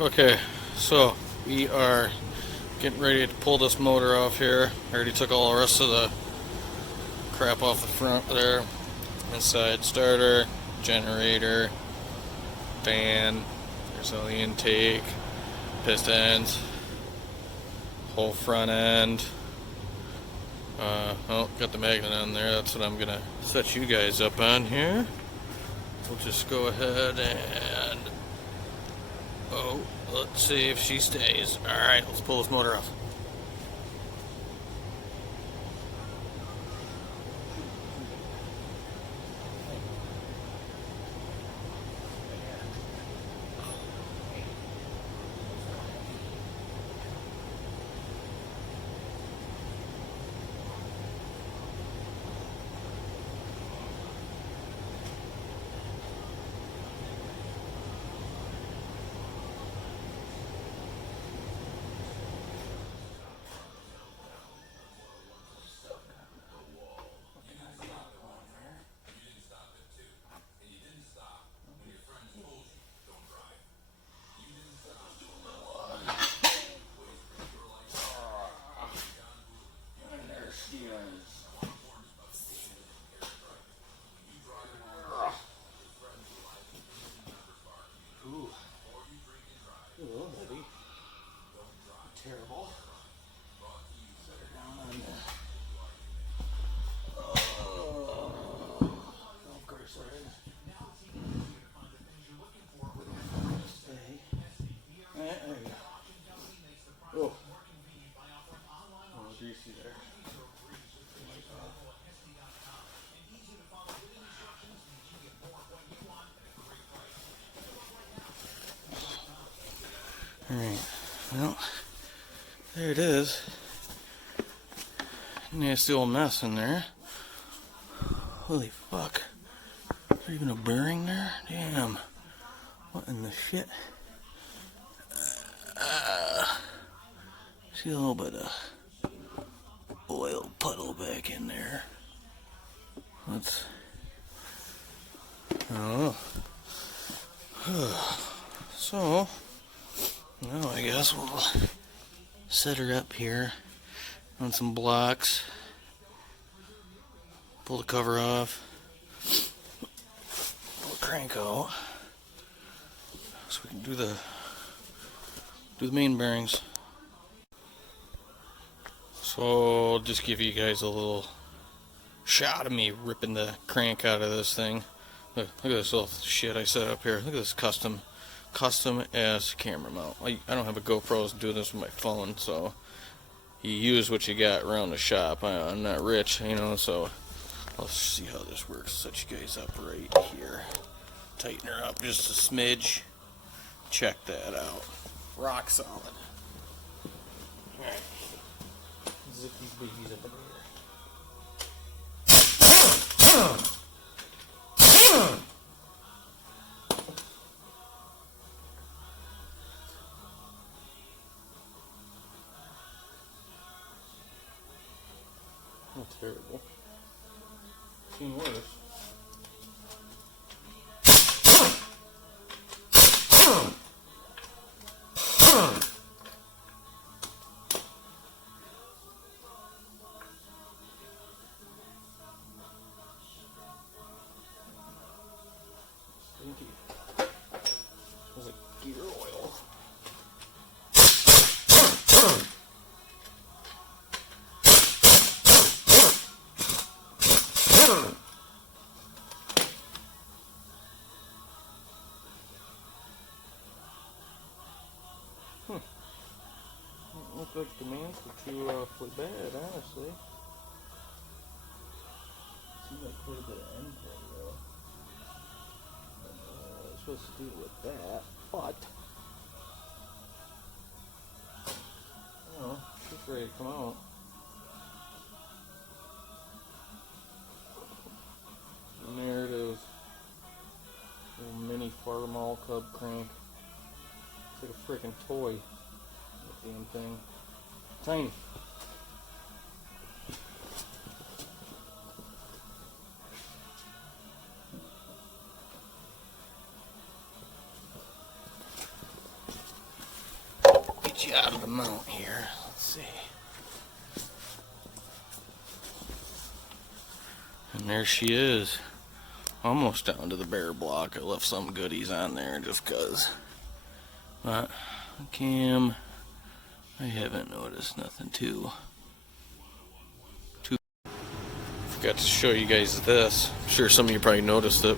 Okay, so we are getting ready to pull this motor off here. I already took all the rest of the crap off the front there. Inside starter, generator, fan, there's all the intake, pistons, whole front end. Got the magnet on there. That's what I'm gonna set you guys up on here. We'll just go ahead and let's see if she stays. Alright, let's pull this motor off. Terrible. Set her down on that. Of course, stay. There you go. Oh, greasy there. All right. Well. There it is. Nasty old mess in there. Holy fuck. Is there even a bearing there? Damn. What in the shit? See a little bit of oil puddle back in there. Let's. Oh. So, now I guess we'll set her up here on some blocks. Pull the cover off. Pull the crank out. So we can do the main bearings. So I'll just give you guys a little shot of me ripping the crank out of this thing. Look at this little shit I set up here. Look at this custom ass camera mount. I don't have a GoPro. I was doing this with my phone, so you use what you got around the shop. I'm not rich, so I'll see how this works. Set you guys up right here. Tighten her up just a smidge. Check that out. Rock solid. Alright. Zip these babies up in here. That's terrible. Seen worse. Stinky. There's a gear oil. Don't look like the demands were too awfully bad, honestly. Seems like quite a bit of end play, though. I'm supposed to deal with that, but it's ready to come out. And there it is. Little mini Farmall Cub crank. It's like a freaking toy. That damn thing. Tiny. get you out of the mount here. Let's see. And there she is. Almost down to the bare block. I left some goodies on there just because. But cam, I haven't noticed nothing too. Forgot to show you guys this. I'm sure some of you probably noticed it.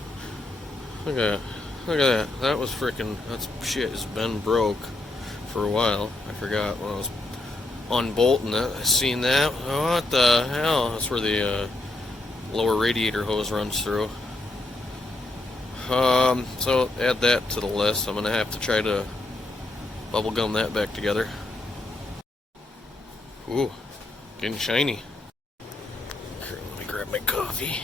Look at that. That was freaking. That shit has been broke for a while. I forgot when I was unbolting it. I seen that. Oh, what the hell? That's where the lower radiator hose runs through. So add that to the list. I'm gonna have to try to bubble gum that back together. Ooh, getting shiny. Let me grab my coffee.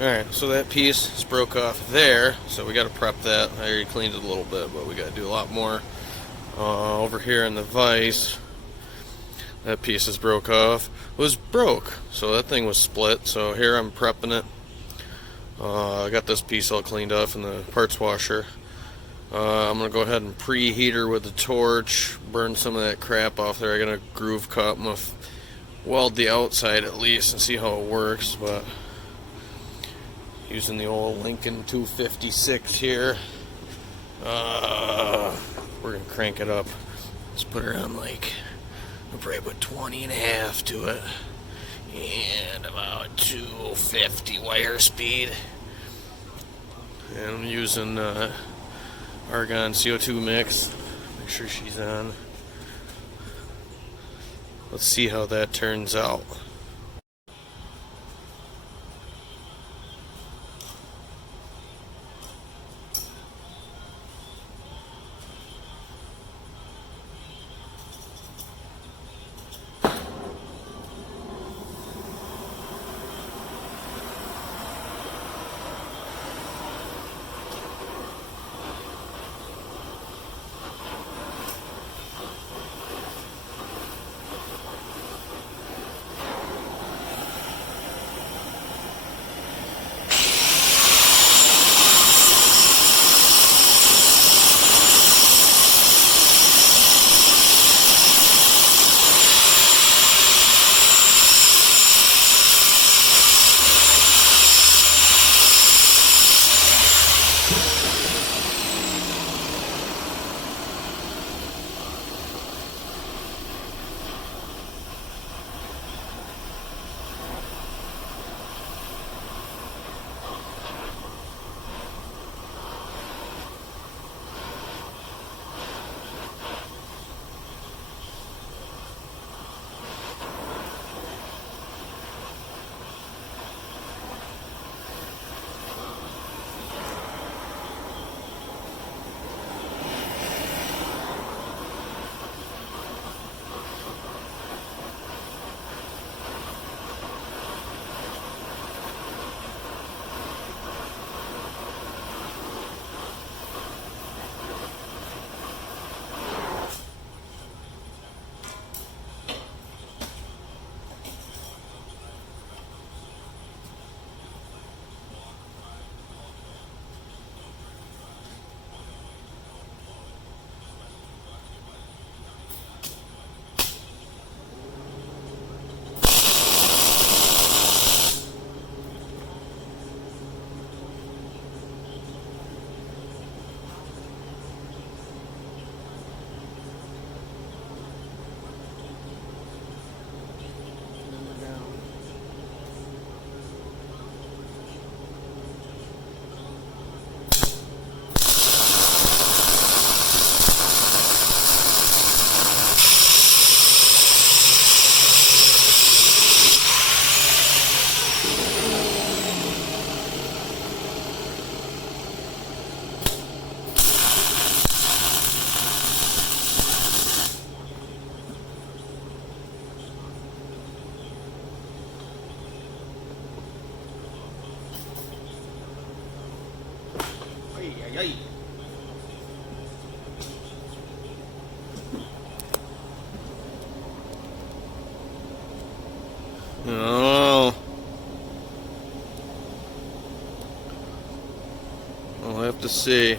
Alright, so that piece is broke off there, so we got to prep that. I already cleaned it a little bit, but we got to do a lot more. Over here in the vise, that piece is broke off. It was broke, so that thing was split. So here I'm prepping it. I got this piece all cleaned off in the parts washer. I'm going to go ahead and preheat her with the torch, burn some of that crap off there. I got a groove cut. I'm going to weld the outside at least and see how it works, but using the old Lincoln 256 here. We're going to crank it up. Let's put her on like, I'll probably put 20.5 to it. And about 250 wire speed. And I'm using argon CO2 mix. Make sure she's on. Let's see how that turns out. Yay. Oh. I'll have to see.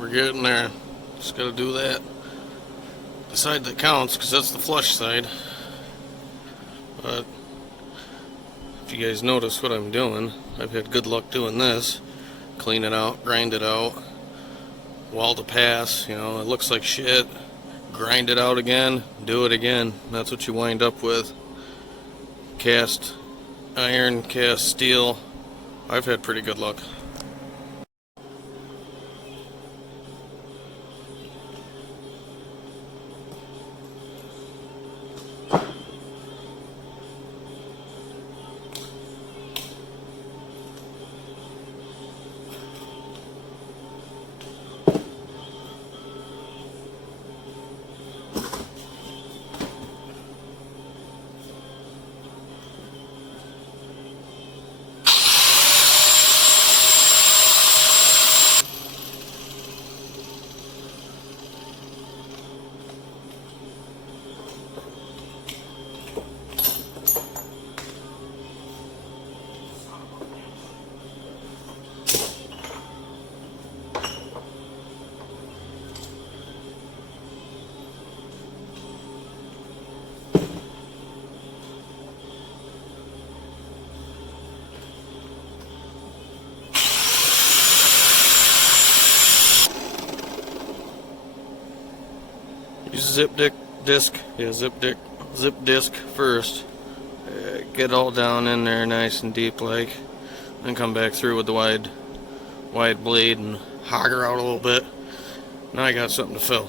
We're getting there. Just gotta do that. The side that counts, because that's the flush side. But if you guys notice what I'm doing, I've had good luck doing this. Clean it out, grind it out, wall to pass, you know, it looks like shit. Grind it out again, do it again. That's what you wind up with. Cast iron, cast steel. I've had pretty good luck. Zip disc first. Get all down in there nice and deep like, then come back through with the wide blade and hog her out a little bit. Now I got something to fill.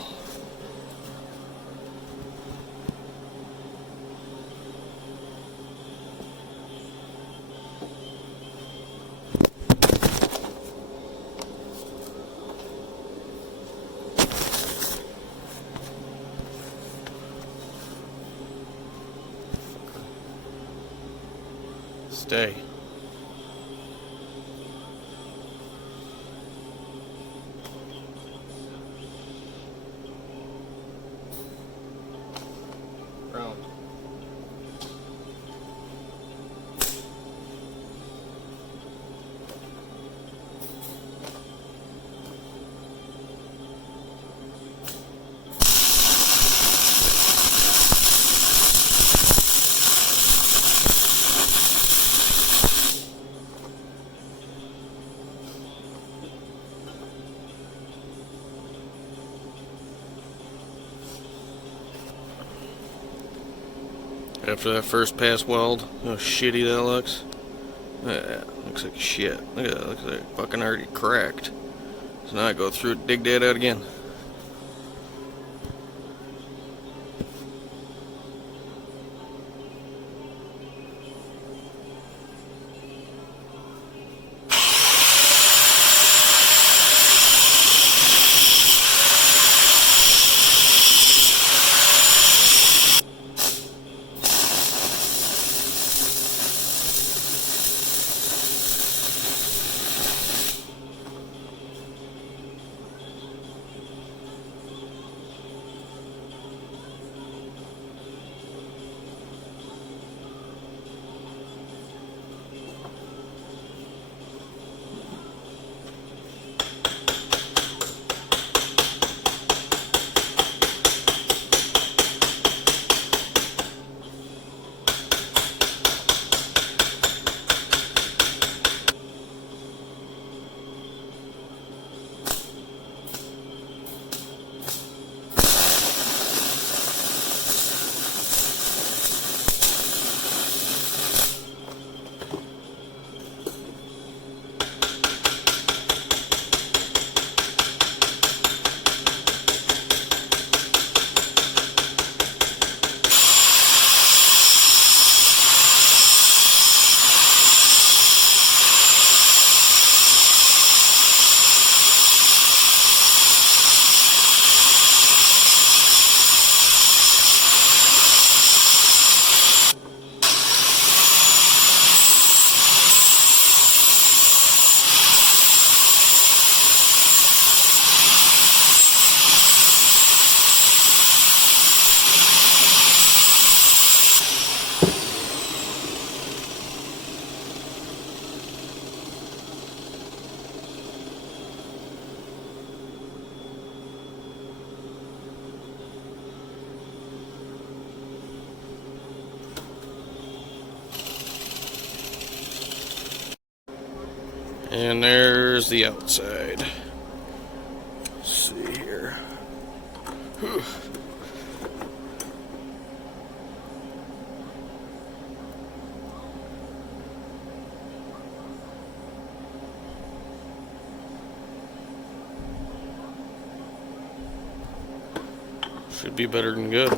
Stay. Round. After that first pass weld, how shitty that looks. Yeah, looks like shit. Look at that, looks like fucking already cracked. So now I go through it, dig that out again. And there's the outside. Let's see here. Whew. Should be better than good.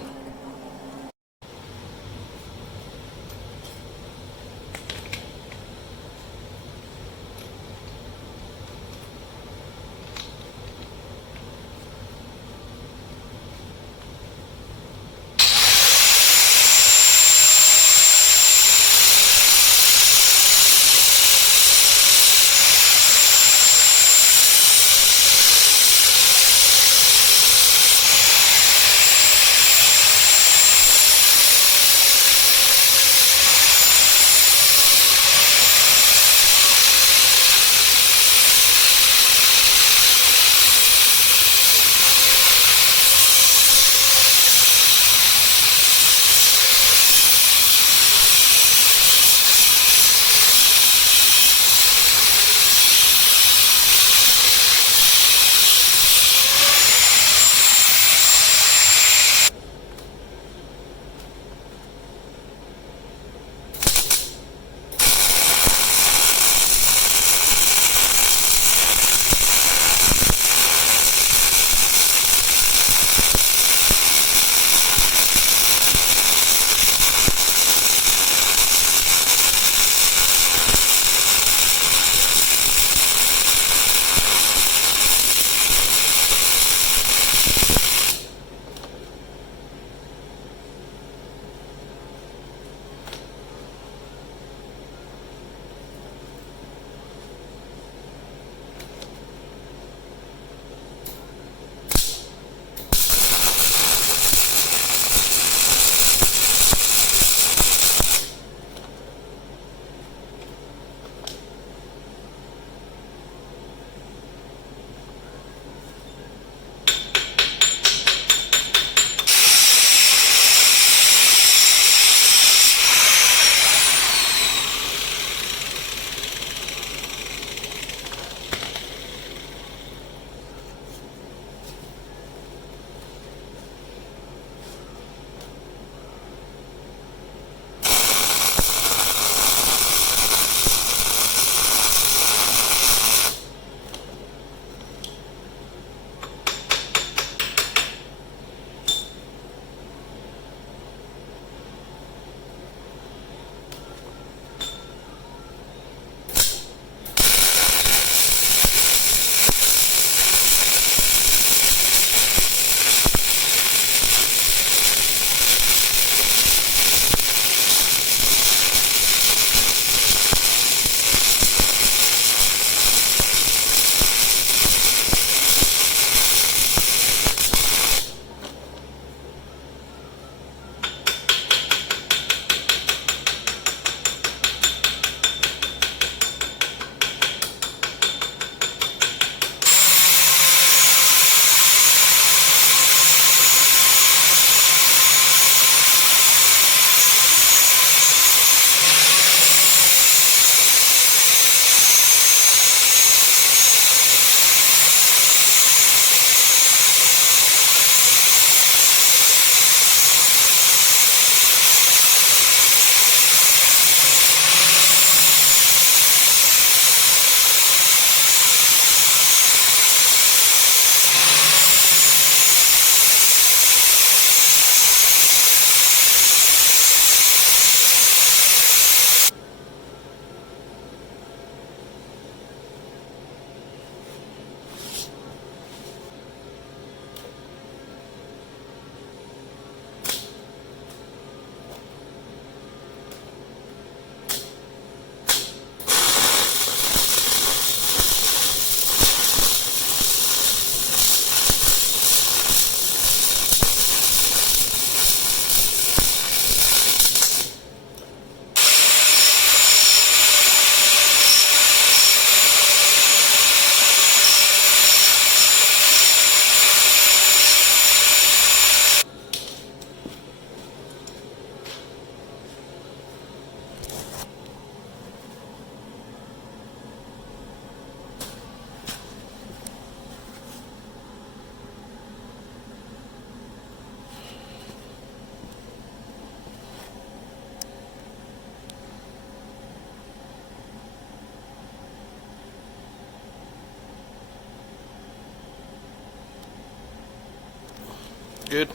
good.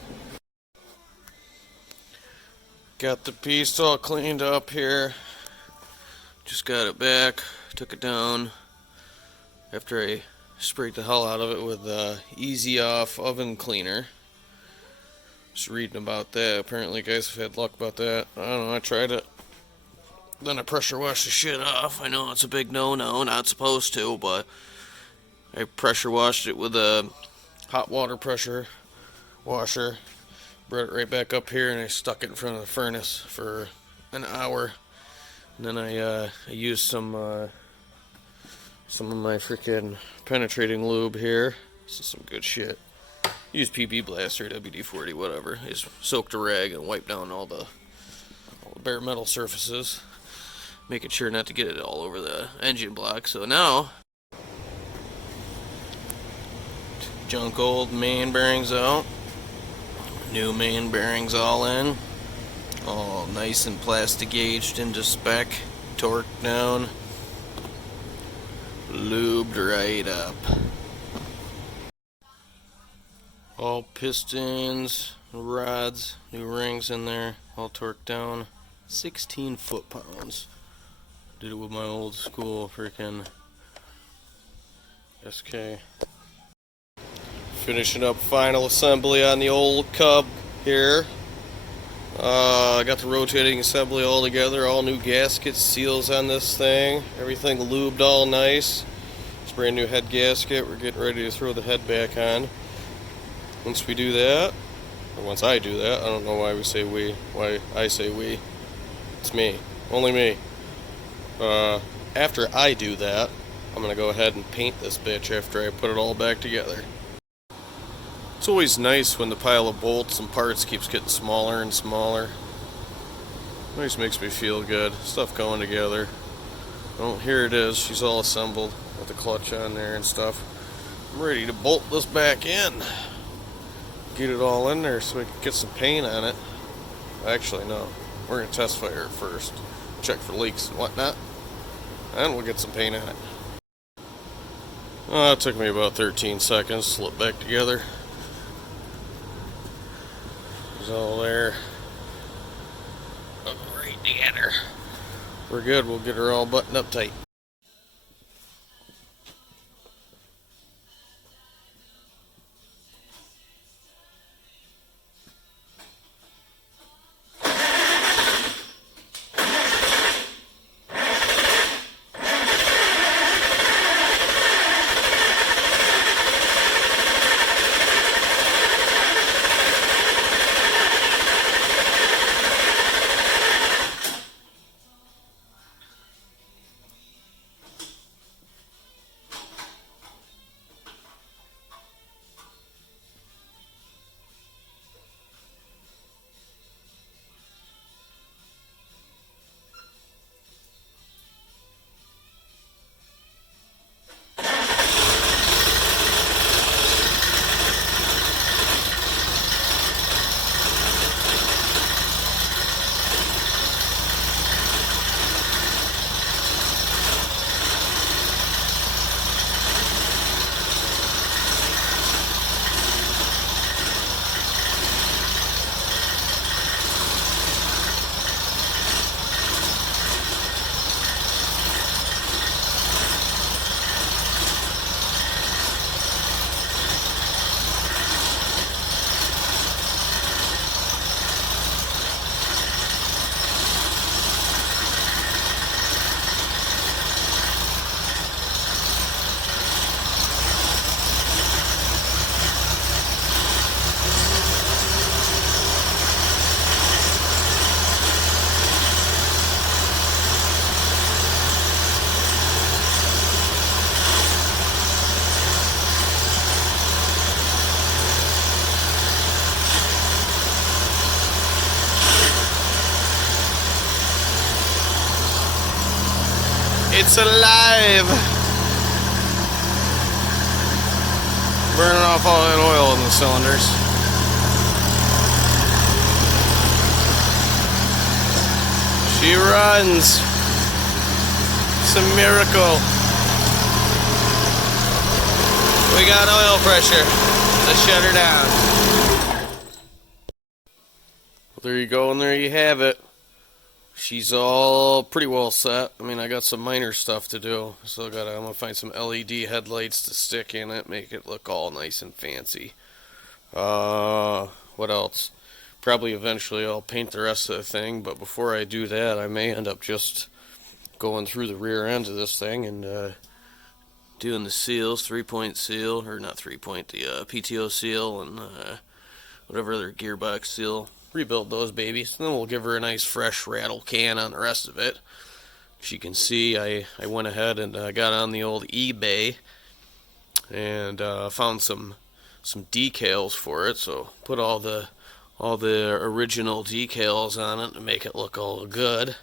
Got the piece all cleaned up here. Just got it back. Took it down after I sprayed the hell out of it with Easy Off oven cleaner. Just reading about that. Apparently guys have had luck about that. I don't know, I tried it. Then I pressure washed the shit off. I know it's a big no-no, not supposed to, but I pressure washed it with a hot water pressure washer. Brought it right back up here and I stuck it in front of the furnace for an hour. And then I used some of my freaking penetrating lube here. This is some good shit. Use PB Blaster, WD-40, whatever. Just soaked a rag and wiped down all the bare metal surfaces, making sure not to get it all over the engine block. So now, junk old main bearings out, new main bearings all in, all nice and plastic gauged into spec, torqued down, lubed right up. All pistons, rods, new rings in there, all torqued down. 16 foot-pounds. Did it with my old school freaking SK. Finishing up final assembly on the old Cub here. I got the rotating assembly all together, all new gaskets, seals on this thing, everything lubed all nice. It's a brand new head gasket. We're getting ready to throw the head back on. Once we do that, or once I do that, I don't know why we say we, why I say we. It's me, only me. After I do that, I'm gonna go ahead and paint this bitch after I put it all back together. It's always nice when the pile of bolts and parts keeps getting smaller and smaller. Always makes me feel good. Stuff going together. Oh, here it is. She's all assembled with the clutch on there and stuff. I'm ready to bolt this back in. Get it all in there so we can get some paint on it. Actually, no. We're going to test fire it first. Check for leaks and whatnot. And we'll get some paint on it. Oh, it took me about 13 seconds to slip back together. It's all there. Right together. We're good. We'll get her all buttoned up tight. It's alive! Burning off all that oil in the cylinders. She runs. It's a miracle. We got oil pressure. Let's shut her down. Well, there you go, and there you have it. She's all pretty well set. I mean, I got some minor stuff to do. I'm gonna find some LED headlights to stick in it, make it look all nice and fancy. What else? Probably eventually I'll paint the rest of the thing, but before I do that, I may end up just going through the rear end of this thing and doing the seals, 3-point seal, or not 3-point, the PTO seal, and whatever other gearbox seal. Rebuild those babies, and then we'll give her a nice fresh rattle can on the rest of it. As you can see, I went ahead and got on the old eBay and found some decals for it. So put all the original decals on it to make it look all good.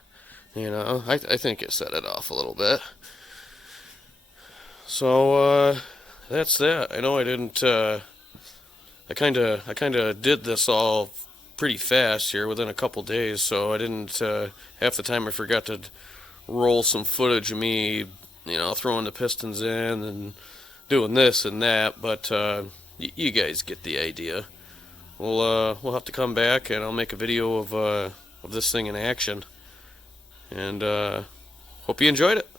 You know, I think it set it off a little bit. So that's that. I know I didn't. I kind of did this all pretty fast here within a couple days, so I didn't. Half the time I forgot to roll some footage of me, throwing the pistons in and doing this and that. But you guys get the idea. We'll have to come back and I'll make a video of this thing in action. And hope you enjoyed it.